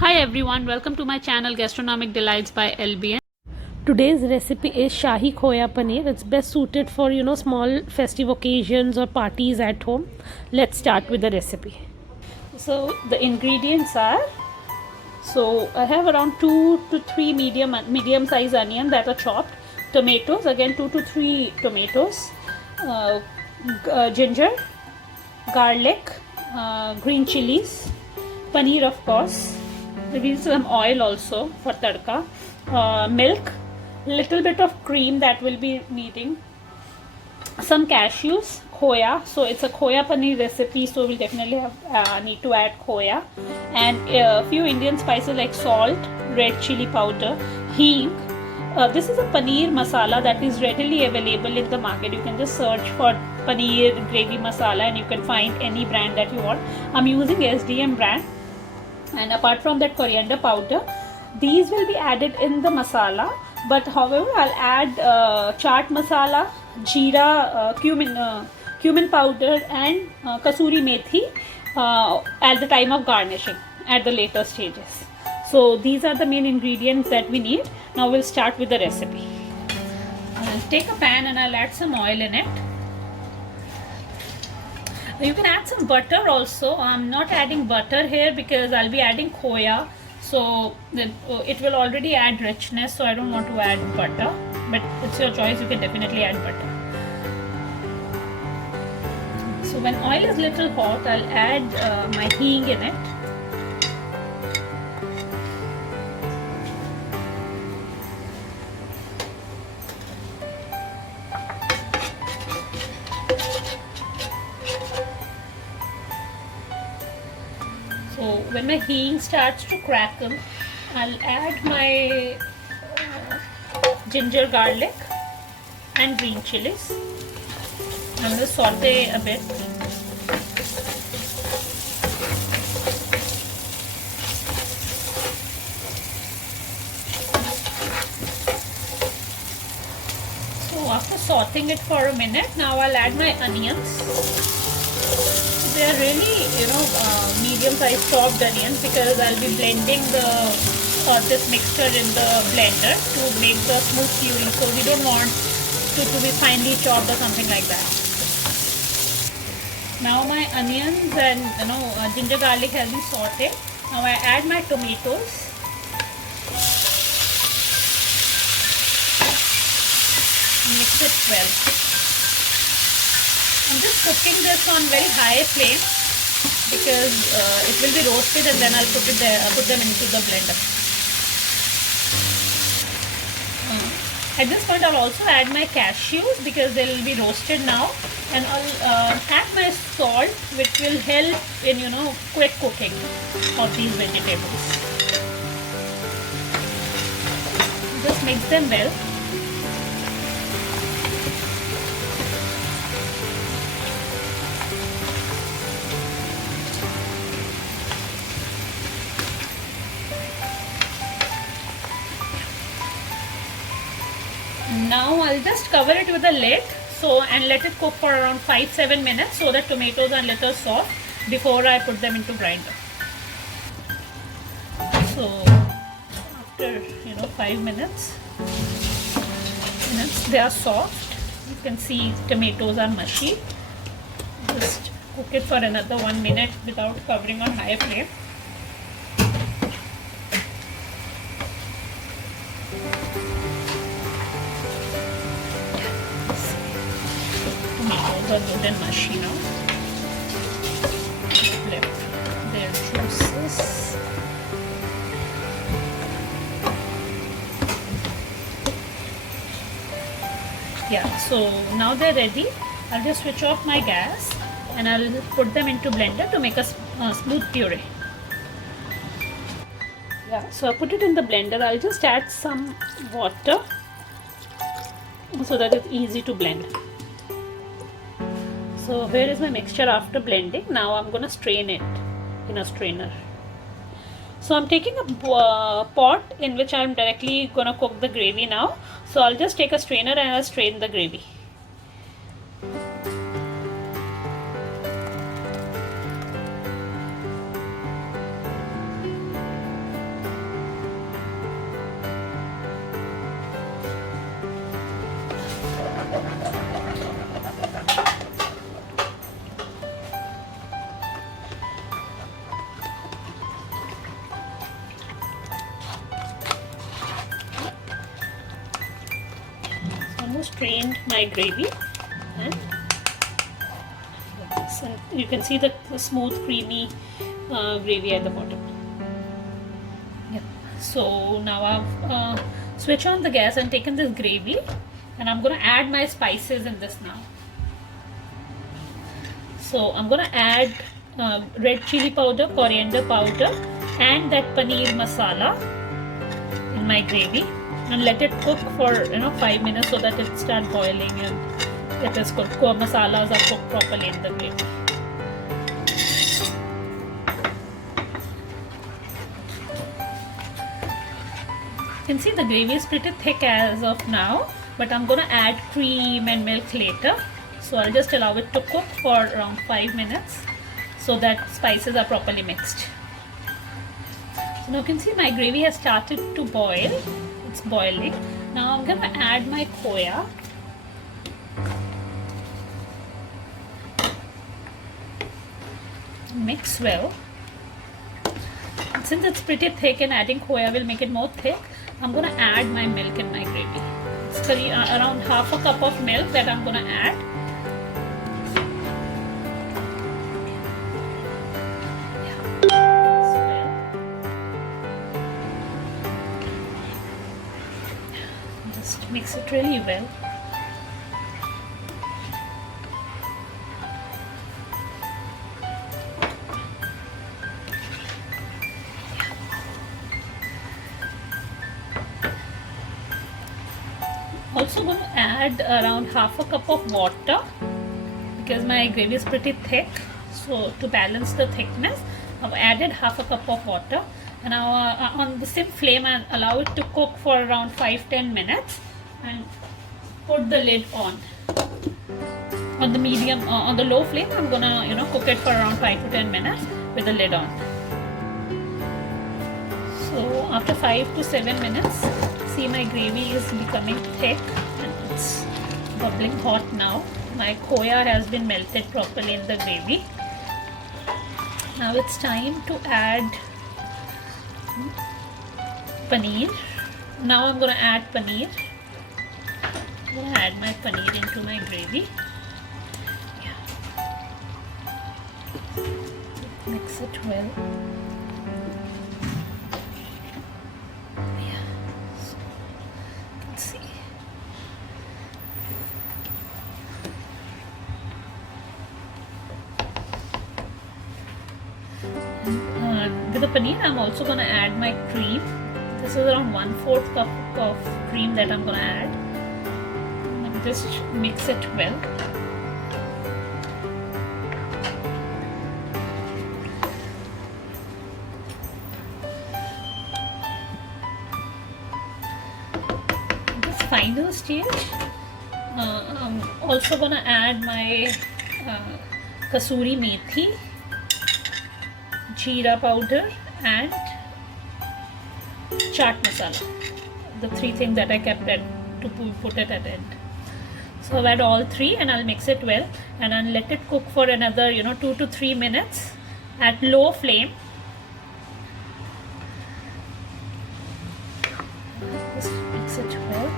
Hi everyone, welcome to my channel Gastronomic Delights by LBN. Today's recipe is Shahi Khoya Paneer. It's best suited for small festive occasions or parties at home. Let's start with the recipe. So the ingredients are, so I have around 2 to 3 medium size onion that are chopped, tomatoes, again 2 to 3 tomatoes, uh, ginger, garlic, green chilies, paneer of course. There is some oil also for tadka, milk, little bit of cream that will be needing, some cashews, khoya. So it's a khoya paneer recipe, so we'll definitely have need to add khoya, and a few Indian spices like salt, red chili powder, hing. This is a paneer masala that is readily available in the market. You can just search for paneer gravy masala and you can find any brand that you want. I'm using SDM brand. And apart from that, coriander powder, these will be added in the masala, but however I'll add chaat masala, jeera, cumin powder, and kasuri methi at the time of garnishing at the later stages. So these are the main ingredients that we need. Now we'll start with the recipe. I'll take a pan and I'll add some oil in it. You can add some butter also. I'm not adding butter here because I'll be adding khoya, so it will already add richness, so I don't want to add butter, but it's your choice. You can definitely add butter. So when oil is little hot, I'll add my hing in it. So when my hing starts to crackle, I'll add my ginger, garlic, and green chilies. I'm going to saute a bit. So after sauteing it for a minute, now I'll add my onions. They are really, medium-sized chopped onions because I'll be blending this mixture in the blender to make the smooth puree. So we don't want to be finely chopped or something like that. Now my onions and ginger garlic has been sauteed. Now I add my tomatoes. Mix it well. I'm just cooking this on very high flame because it will be roasted, and then I'll put them into the blender. At this point, I'll also add my cashews because they will be roasted now, and I'll add my salt, which will help in quick cooking of these vegetables. Just mix them well. Now I'll just cover it with a lid and let it cook for around 5-7 minutes so that tomatoes are a little soft before I put them into grinder. So after 5 minutes they are soft. You can see tomatoes are mushy. Just cook it for another 1 minute without covering on high flame. Tomatoes are good and mushy now. Left their juices. Yeah, so now they're ready. I'll just switch off my gas and I'll put them into blender to make a smooth puree. Yeah, so I put it in the blender. I'll just add some water so that it's easy to blend. So here is my mixture after blending. Now I'm going to strain it in a strainer. So I'm taking a pot in which I'm directly going to cook the gravy now. So I'll just take a strainer and I'll strain the gravy. almost strained my gravy, and you can see the smooth creamy gravy at the bottom. Yep. So now I've switched on the gas and taken this gravy, and I'm gonna add my spices in this now. So I'm gonna add red chili powder, coriander powder, and that paneer masala in my gravy, and let it cook for 5 minutes so that it starts boiling and it is cooked. Masalas are cooked properly in the gravy. You can see the gravy is pretty thick as of now, but I'm gonna add cream and milk later. So I'll just allow it to cook for around 5 minutes so that spices are properly mixed. So now you can see my gravy has started to boil. It's boiling. Now I'm gonna add my khoya. Mix well. And since it's pretty thick and adding khoya will make it more thick, I'm gonna add my milk in my gravy. It's around half a cup of milk that I'm gonna add. Just mix it really well. Also going to add around half a cup of water because my gravy is pretty thick. So to balance the thickness, I've added half a cup of water. And now on the same flame, I'll allow it to cook for around 5-10 minutes and put the lid on. On the medium, on the low flame, I'm gonna cook it for around 5 to 10 minutes with the lid on. So after 5 to 7 minutes, see my gravy is becoming thick and it's bubbling hot now. My khoya has been melted properly in the gravy. Now it's time to add paneer. Now I'm going to add paneer. I'm going to add my paneer into my gravy. Mix it well. So you can see. With the paneer, I'm also going to add my cream. This is around 1/4 cup of cream that I'm going to add. And just mix it well. This final stage, I'm also going to add my kasuri methi, jeera powder, and chaat masala. The 3 things that I kept to put it at the end. So I'll add all 3 and I'll mix it well and I'll let it cook for another 2 to 3 minutes at low flame. Just mix it well.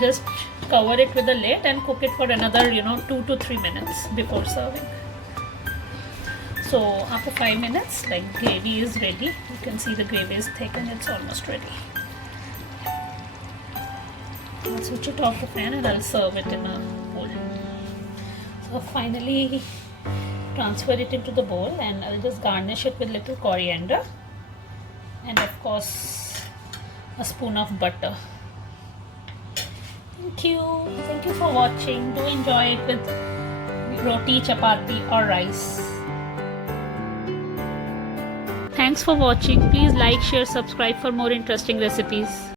Just cover it with a lid and cook it for another 2 to 3 minutes before serving. So after 5 minutes, like, gravy is ready. You can see the gravy is thick and it's almost ready. I'll switch it off the fan and I'll serve it in a bowl. So finally transfer it into the bowl and I'll just garnish it with little coriander and of course a spoon of butter. Thank you for watching. Do enjoy it with roti, chapati or rice. Thanks for watching. Please like, share, subscribe for more interesting recipes.